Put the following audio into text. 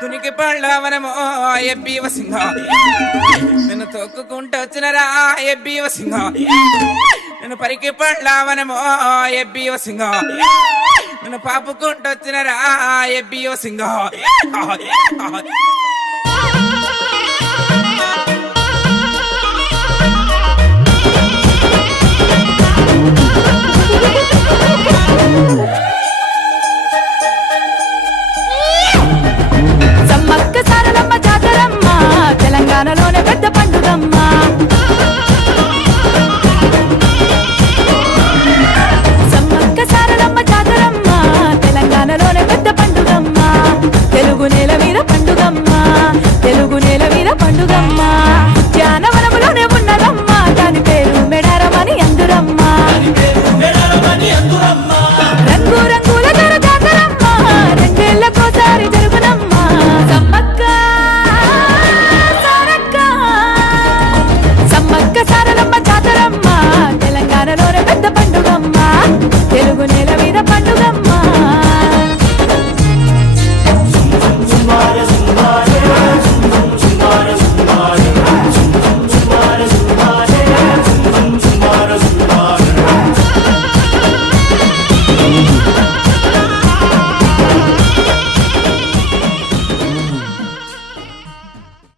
తునికి పళ్ళవనమో ఎబ్బీవ సింహ నిన్ను తొక్కుకుంటూ వచ్చినరా ఎబ్బీవ సింహ నిన్ను పరికి పళ్ళవనమో ఎబ్బీవ సింహ నిన్ను పాపుకుంటూ వచ్చినరా ఎబ్బీవ సింహ